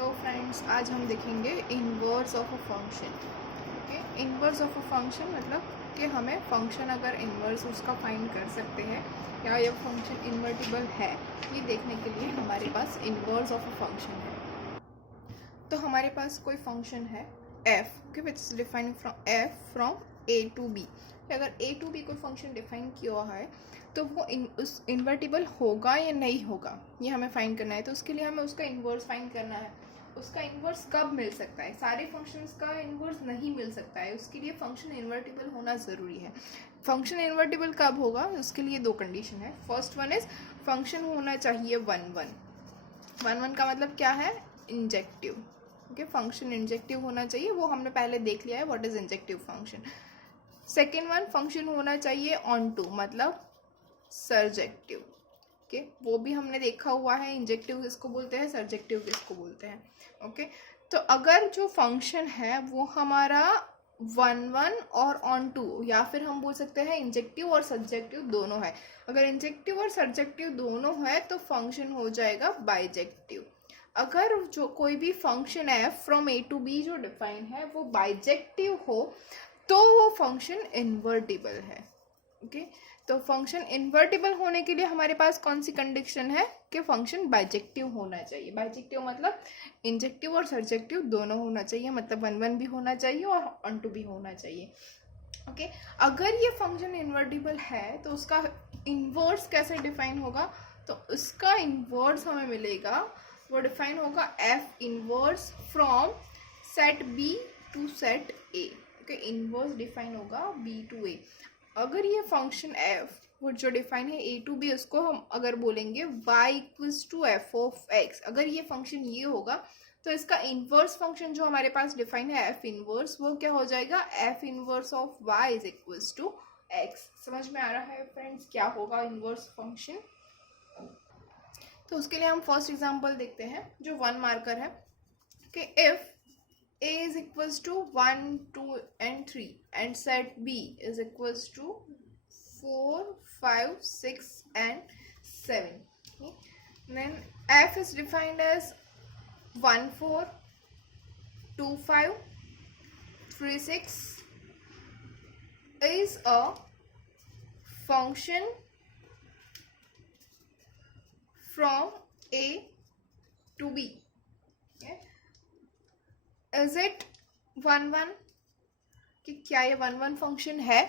Hello friends, आज हम देखेंगे inverse of a function. Okay, inverse of a function मतलब कि हमें फंक्शन अगर इन्वर्स उसका फाइंड कर सकते हैं या ये फंक्शन इन्वर्टिबल है, ये देखने के लिए हमारे पास इन्वर्स ऑफ अ फंक्शन है। तो हमारे पास कोई फंक्शन है f, okay, which is defined from a to b। अगर a टू b कोई फंक्शन डिफाइन किया हुआ है तो वो उस इन्वर्टिबल होगा या नहीं होगा, ये हमें फाइंड करना है। तो उसके लिए हमें उसका इन्वर्स फाइंड करना है। उसका इन्वर्स कब मिल सकता है? सारे फंक्शंस का इन्वर्स नहीं मिल सकता है, उसके लिए फंक्शन इन्वर्टिबल होना ज़रूरी है। फंक्शन इन्वर्टिबल कब होगा? उसके लिए दो कंडीशन है। फर्स्ट वन इज फंक्शन होना चाहिए वन वन। वन वन का मतलब क्या है? इंजेक्टिव। ओके, फंक्शन इंजेक्टिव होना चाहिए, वो हमने पहले देख लिया है what is injective function. Second one, function होना चाहिए ऑन टू, मतलब सर्जेक्टिव। ओके, वो भी हमने देखा हुआ है, इंजेक्टिव किसको बोलते हैं, सर्जेक्टिव किसको बोलते हैं। ओके, तो अगर जो फंक्शन है वो हमारा वन वन और ऑन टू, या फिर हम बोल सकते हैं इंजेक्टिव और सब्जेक्टिव दोनों है। अगर इंजेक्टिव और सब्जेक्टिव दोनों है तो फंक्शन हो जाएगा बाइजेक्टिव। अगर जो कोई भी फंक्शन है फ्रॉम ए टू बी जो डिफाइन है वो बाइजेक्टिव हो तो वो फंक्शन इन्वर्टिबल है। ओके, तो फंक्शन इन्वर्टिबल होने के लिए हमारे पास कौन सी कंडीशन है कि फंक्शन बाइजेक्टिव होना चाहिए। बाइजेक्टिव मतलब इंजेक्टिव और सर्जेक्टिव दोनों होना चाहिए, मतलब वन वन भी होना चाहिए और ऑन टू भी होना चाहिए। ओके, अगर ये फंक्शन इन्वर्टिबल है तो उसका इन्वर्स कैसे डिफाइन होगा? तो उसका इन्वर्स हमें मिलेगा, वो डिफाइन होगा F inverse from set B to set A. Okay, inverse define होगा बी टू ए। अगर ये फंक्शन f वो जो डिफाइन है a टू b, उसको हम अगर बोलेंगे y equals to F of X, अगर ये फंक्शन ये होगा तो इसका इन्वर्स फंक्शन जो हमारे पास डिफाइन है f इन्वर्स, वो क्या हो जाएगा? f inverse of y is equals to x। समझ में आ रहा है फ्रेंड्स क्या होगा इन्वर्स फंक्शन? तो उसके लिए हम फर्स्ट एग्जांपल देखते हैं जो वन मार्कर है कि if a is equals to 1, 2 and 3 and set b is equals to 4, 5, 6 and 7. Okay. Then f is defined as 1, 4, 2, 5, 3, 6 is a function from a to b. Okay. Is it one one? कि क्या ये one one function है?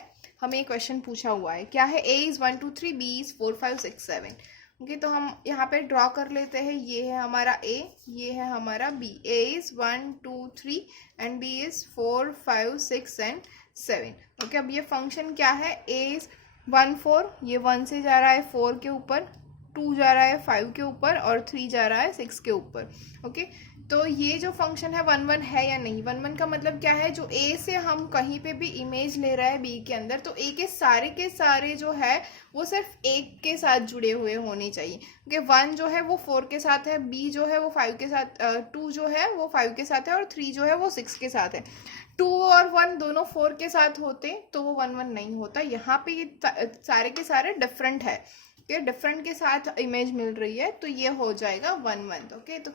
हमें ये question पूछा हुआ है। क्या है? A is 1, 2, 3, B is 4, 5, 6, 7। Okay, तो हम यहाँ पे ड्रॉ कर लेते हैं। ये है हमारा ए, ये है हमारा B. A is 1, 2, 3 and B is 4, 5, 6 and 7। Okay, अब ये फंक्शन क्या है? ए इज़ 1, 4, ये 1 से जा रहा है 4 के ऊपर, 2 जा रहा है 5 के ऊपर और 3 जा रहा है 6 के ऊपर। ओके, तो ये जो फंक्शन है वन वन है या नहीं? वन वन का मतलब क्या है? जो ए से हम कहीं पे भी इमेज ले रहा है बी के अंदर, तो ए के सारे जो है वो सिर्फ एक के साथ जुड़े हुए होने चाहिए। क्योंकि वन जो है वो 4 के साथ है, बी जो है वो 5 के साथ, 2 जो है वो 5 के साथ है और 3 जो है वो 6 के साथ है। 2 और 1 दोनों 4 के साथ होते तो वो वन वन नहीं होता। यहाँ पे ये सारे के सारे डिफरेंट है, डिफरेंट के साथ इमेज मिल रही है, तो ये हो जाएगा वन वन। ओके, तो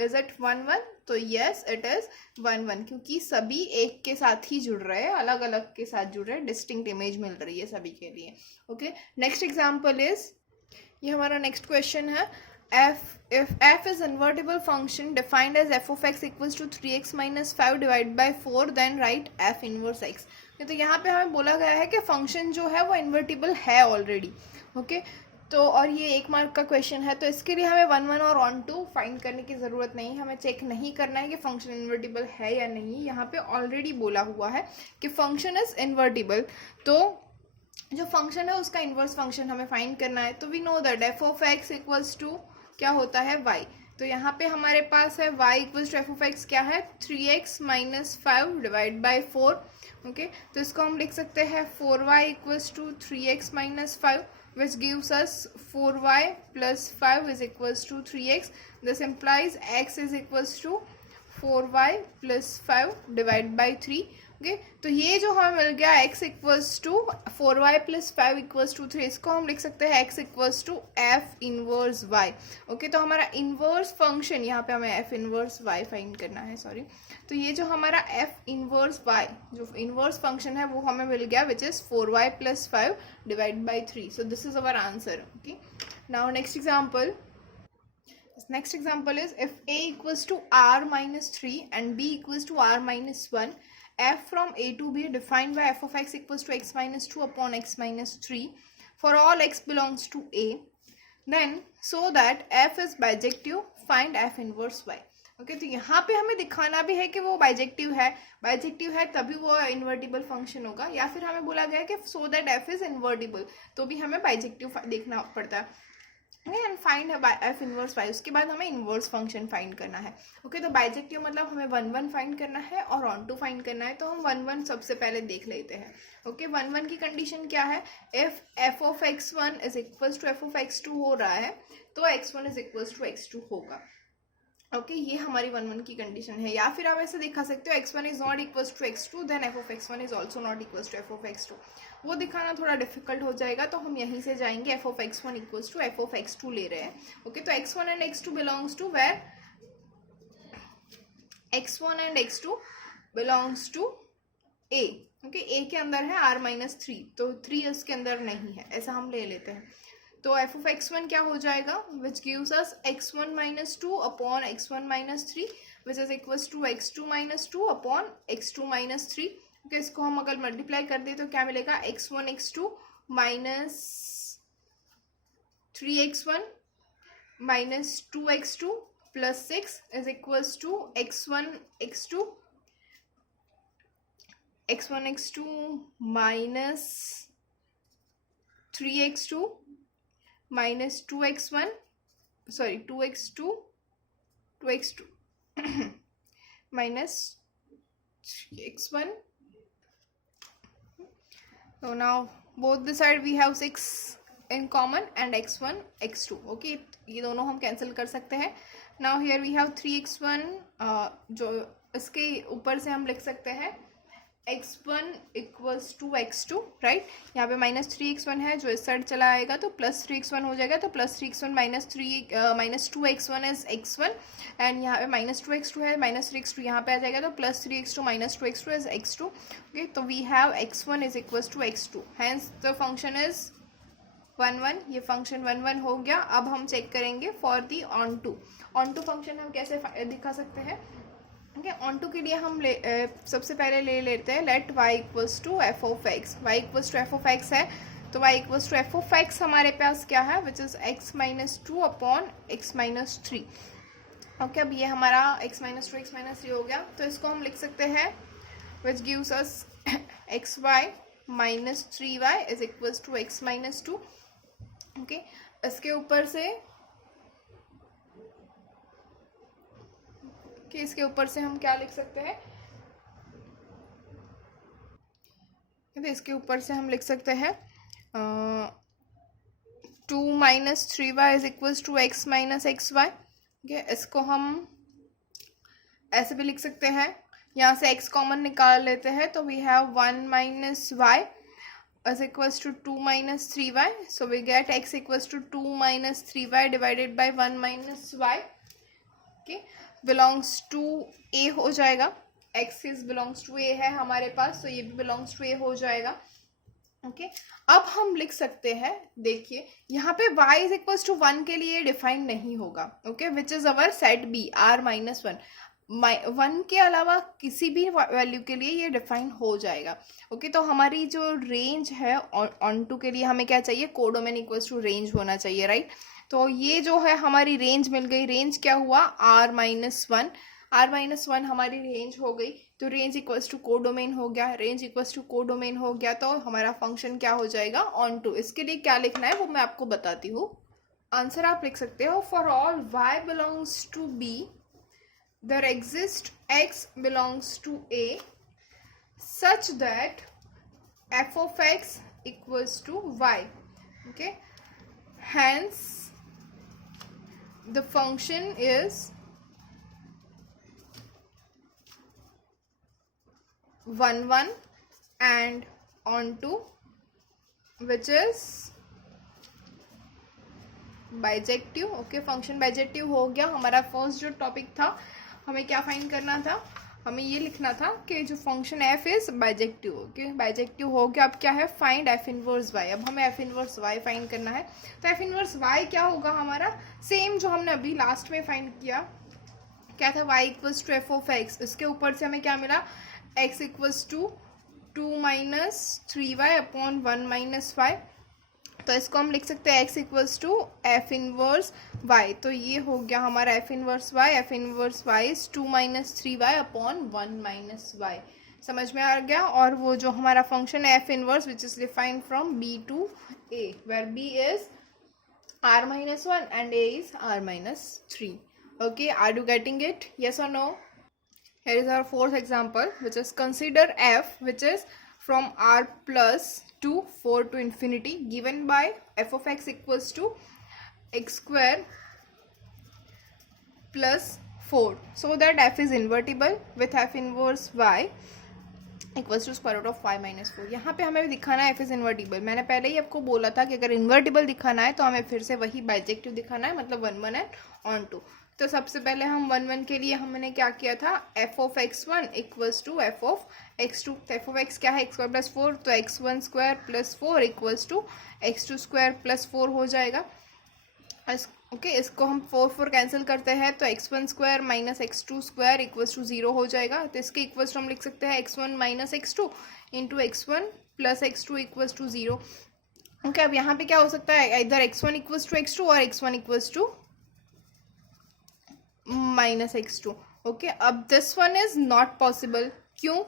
इज इट वन वन? तो yes it is one one, क्योंकि सभी एक के साथ ही जुड़ रहे हैं, अलग अलग के साथ जुड़ रहे हैं, डिस्टिंक्ट इमेज मिल रही है सभी के लिए। ओके, नेक्स्ट एग्जांपल इज, ये हमारा नेक्स्ट क्वेश्चन है, if f is invertible function defined as f of x equals to 3x minus 5 divided by 4 then write f inverse x। तो यहाँ पे हमें बोला गया है कि फंक्शन जो है वो इन्वर्टिबल है ऑलरेडी। ओके, तो और ये 1 मार्क का क्वेश्चन है, तो इसके लिए हमें वन वन और ऑन टू फाइंड करने की ज़रूरत नहीं, हमें चेक नहीं करना है कि फंक्शन इन्वर्टिबल है या नहीं। यहाँ पे ऑलरेडी बोला हुआ है कि फंक्शन इज इन्वर्टिबल, तो जो फंक्शन है उसका इन्वर्स फंक्शन हमें फाइंड करना है। तो we know that F of X equals to क्या होता है? y। तो यहाँ पे हमारे पास है y equals to F of X क्या है? 3x minus 5 divide by 4। Okay, तो इसको हम लिख सकते हैं 4y equals to 3x minus 5 which gives us 4y plus 5 is equals to 3x. This implies x is equals to 4y plus 5 divided by 3, okay, तो ये जो हमें मिल गया x equals to 4y plus 5 equals to 3, इसको हम लिख सकते हैं x equals to f inverse y। Okay, तो हमारा इनवर्स फंक्शन, यहाँ पे हमें f इनवर्स y फाइंड करना है, सॉरी। तो ये जो हमारा f इनवर्स y जो इनवर्स फंक्शन है वो हमें मिल गया, which is 4y plus 5 divide by 3। So this is our answer. Okay, now next example. Next example is if a equals to r minus 3 and b equals to r minus 1, f from a to b defined by f of x equals to x minus 2 upon x minus 3 for all x belongs to a, then so that f is bijective, find f inverse y. Okay, तो यहाँ पे हमें दिखाना भी है कि वो bijective है तभी वो इन्वर्टिबल फंक्शन होगा, या फिर हमें बोला गया है कि so that F is invertible, तो भी हमें बाइजेक्टिव देखना पड़ता है। And find F inverse Y, उसके बाद हमें इनवर्स फंक्शन फाइंड करना है। ओके, तो बाइजेक्टिव मतलब हमें 1 1 फाइंड करना है और ऑन टू फाइंड करना है, तो हम 1 1 सबसे पहले देख लेते हैं। ओके, 1 1 की कंडीशन क्या है, if F of x1 is equals to F of x2 हो रहा है तो x1 is equals to x2 होगा। ओके, ये हमारी 1 1 की कंडीशन है। या फिर आप ऐसे दिखा सकते हो x1 is not equals to x2 then f of x1 is also not equals to f of x2। वो दिखाना थोड़ा डिफिकल्ट हो जाएगा, तो हम यहीं से जाएंगे f of x1 equals to f of x2 ले रहे हैं। ओके, तो x1 and x2 belongs to where, x1 and x2 belongs to a। ओके, a के अंदर है r माइनस 3, तो 3 उसके अंदर नहीं है, ऐसा हम ले लेते हैं। तो f ऑफ x1 क्या हो जाएगा, which gives us x1 minus 2 upon x1 minus 3 which is equals to x2 minus 2 upon x2 minus 3। ओके, इसको हम अगर मल्टीप्लाई कर दें तो क्या मिलेगा, x1 x2 minus 3x1 minus 2x2 plus 6 is equals to x1 x2 minus 3x2 minus 2x1 sorry 2x2 minus 3x1. So now both the side we have 6 in common and x1 x2. okay, ये दोनों हम cancel कर सकते हैं. Now here we have 3x1 जो इसके ऊपर से हम लिख सकते हैं x1 equals to x2, right. यहाँ पे माइनस 3x1 है जो इस साइड चला आएगा तो प्लस 3x1 हो जाएगा, तो plus 3x1 minus 2x1 is x1 and यहाँ पे माइनस 2x2 है, माइनस 3x2 यहाँ पे आ जाएगा तो plus 3x2 minus 2x2 is x2. Okay, तो we have x1 is equals to x2, hence the function is 1 1. ये फंक्शन 1 1 हो गया. अब हम चेक करेंगे for the onto function हम कैसे दिखा सकते हैं. ओके, ऑन टू के लिए हम सबसे पहले ले लेते हैं let y equals to F of x. Y equals to F of x है तो y equals to F of x हमारे पास क्या है, which is x minus 2 upon x minus 3. Okay, अब ये हमारा x माइनस 2 x माइनस 3 हो गया, तो इसको हम लिख सकते हैं which gives us x y minus 3y is equals to x minus 2. Okay, इसके ऊपर से कि इसके ऊपर से हम क्या लिख सकते हैं, तो इसके ऊपर से हम लिख सकते हैं 2 minus 3y is equals to x minus x y. इसको हम ऐसे भी लिख सकते हैं, यहाँ से x कॉमन निकाल लेते हैं तो we have 1 minus y is equals to 2 minus 3y. So we get x equals to 2 minus 3y divided by 1 minus y. Okay, belongs to a हो जाएगा. x is belongs to a है हमारे पास, तो ये भी बिलोंग्स टू a हो जाएगा. Okay, अब हम लिख सकते हैं, देखिए यहाँ पे y इज इक्वल्स टू 1 के लिए डिफाइन नहीं होगा. Okay, which is our set b r minus 1. 1 के अलावा किसी भी वैल्यू के लिए ये डिफाइन हो जाएगा. ओके, तो हमारी जो रेंज है ऑन टू के लिए हमें क्या चाहिए, कोडोमेन इक्वल्स टू रेंज होना चाहिए, राइट. तो ये जो है हमारी रेंज मिल गई. रेंज क्या हुआ, r माइनस 1 हमारी रेंज हो गई. तो रेंज इक्वल्स टू कोडोमेन हो गया. रेंज इक्वल्स टू कोडोमेन हो गया तो हमारा फंक्शन क्या हो जाएगा, ऑन टू. इसके लिए क्या लिखना है वो मैं आपको बताती हूँ. आंसर आप लिख सकते हो, for all y belongs to b there exists x belongs to a such that f of x equals to y. Okay, hence the function is 1 1 and on to which is bijective. Okay, function bijective हो गया. हमारा first जो topic था, हमें क्या find करना था, हमें ये लिखना था कि जो function F is bijective. Okay, bijective हो गया. अब क्या है, फाइंड एफ इनवर्स वाई. अब हमें एफ इनवर्स वाई फाइंड करना है. तो एफ इनवर्स वाई क्या होगा हमारा, सेम जो हमने अभी लास्ट में फाइंड किया, क्या था, y equals to F of x. इसके ऊपर से हमें क्या मिला, x equals to 2 minus 3y upon 1 minus y. तो इसको हम लिख सकते हैं x equals to f inverse y. तो ये हो गया हमारा f inverse y. F inverse y is 2 minus 3y upon 1 minus y. समझ में आ गया. और वो जो हमारा फंक्शन है f inverse which is defined from b to a, where b is r minus 1 and a is r minus 3. Okay, are you getting it? Yes or no? Here is our fourth example, which is consider f which is from r plus to 4 to infinity, given by f of x equals to x square plus 4, so that f is invertible with f inverse y equals to square root of y minus 4. यहाँ पे हमें दिखाना है f is invertible. मैंने पहले ही आपको बोला था कि अगर इन्वर्टिबल दिखाना है तो हमें फिर से वही बाइजेक्टिव दिखाना है, मतलब 1 1 एंड ऑन 2. तो सबसे पहले हम 1 1 के लिए हमने क्या किया था, f of x1 equals to f of x2. तो f ऑफ x क्या है, x2 प्लस 4, तो x1 square plus 4 equals to x2 square plus 4 हो जाएगा. ओके, इसको हम 4 4 कैंसिल करते हैं तो x1 square minus x2 square equals to 0 हो जाएगा. तो इसके इक्वल्स टू हम लिख सकते हैं x1 minus x2 into x1 plus x2 equals to 0. Okay, अब यहाँ पे क्या हो सकता है, इधर x1 इक्वल्स टू x2 और x1 equals to minus x2. Okay, अब this one is not possible. क्यों,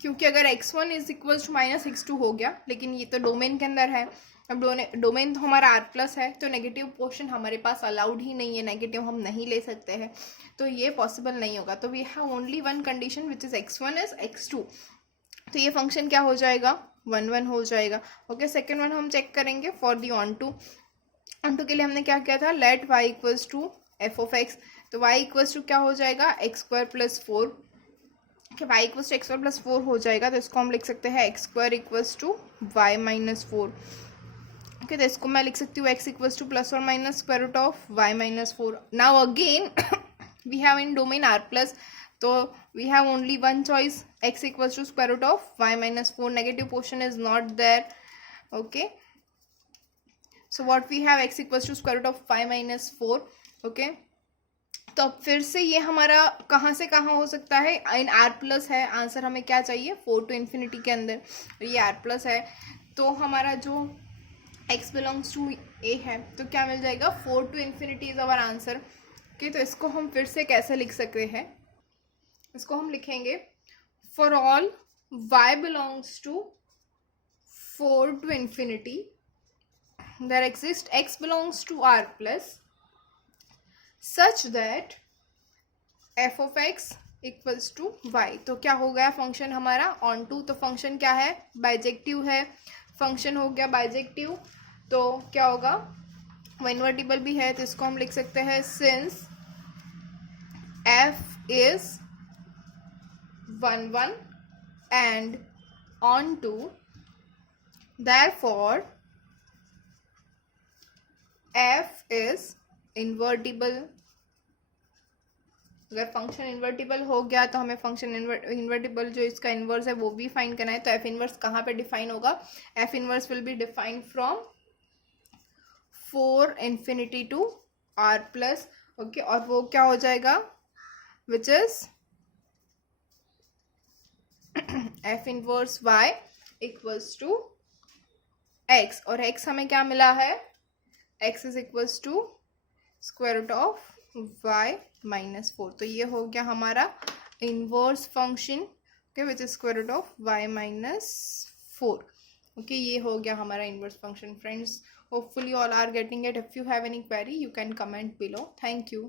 क्योंकि अगर x1 is equals to minus x2 हो गया, लेकिन ये तो डोमेन के अंदर है. अब डोमेन तो हमारा r प्लस है, तो नेगेटिव पोर्शन हमारे पास अलाउड ही नहीं है, नेगेटिव हम नहीं ले सकते हैं, तो ये पॉसिबल नहीं होगा. तो we have only one condition which is x1 is x2. तो ये फंक्शन क्या हो जाएगा, 1 1 हो जाएगा. ओके, सेकेंड वन हम चेक करेंगे for the onto. Onto के लिए हमने क्या किया था, let y equals to F of x. तो y इक्वल्स टू क्या हो जाएगा, x square plus 4. y equals to x square plus 4 हो जाएगा. तो इसको हम लिख सकते हैं x square equals to y minus 4. Okay, तो इसको मैं लिख सकती हूँ x इक्वल्स टू प्लस और minus square root of y minus 4. Now again we have in domain r plus, तो we have only one choice, x equals to square root of y minus 4. Negative portion is not there. Okay, so what we have, x equals to square root of y minus 4. Okay, तो अब फिर से ये हमारा कहाँ से कहाँ हो सकता है, इन r प्लस है. आंसर हमें क्या चाहिए, 4 टू इन्फिनिटी के अंदर, ये r प्लस है. तो हमारा जो x बिलोंग्स टू a है, तो क्या मिल जाएगा, 4 to infinity is our answer. Okay, तो इसको हम फिर से कैसे लिख सकते हैं, इसको हम लिखेंगे for all y belongs to 4 to infinity there exist x belongs to r plus such that f of x equals to y. तो क्या हो गया फंक्शन हमारा ऑन टू. तो फंक्शन क्या है, बाइजेक्टिव है. फंक्शन हो गया बाइजेक्टिव, तो क्या होगा, वो इन्वर्टिबल भी है. तो इसको हम लिख सकते हैं since f is 1 1 and onto, therefore f is invertible. अगर फंक्शन इन्वर्टिबल हो गया तो हमें फंक्शन इन्वर्टिबल जो इसका इन्वर्स है वो भी फाइंड करना है. तो एफ इन्वर्स कहाँ पे डिफाइन होगा, F inverse will be defined from 4 infinity to r plus. Okay, और वो क्या हो जाएगा, which is f inverse y equals to x. और x हमें क्या मिला है, x is equals to square root of y minus 4. तो ये हो गया हमारा inverse function, okay, which is square root of y minus 4. Okay, ये हो गया हमारा inverse function. Friends, hopefully all are getting it. If you have any query, you can comment below. Thank you.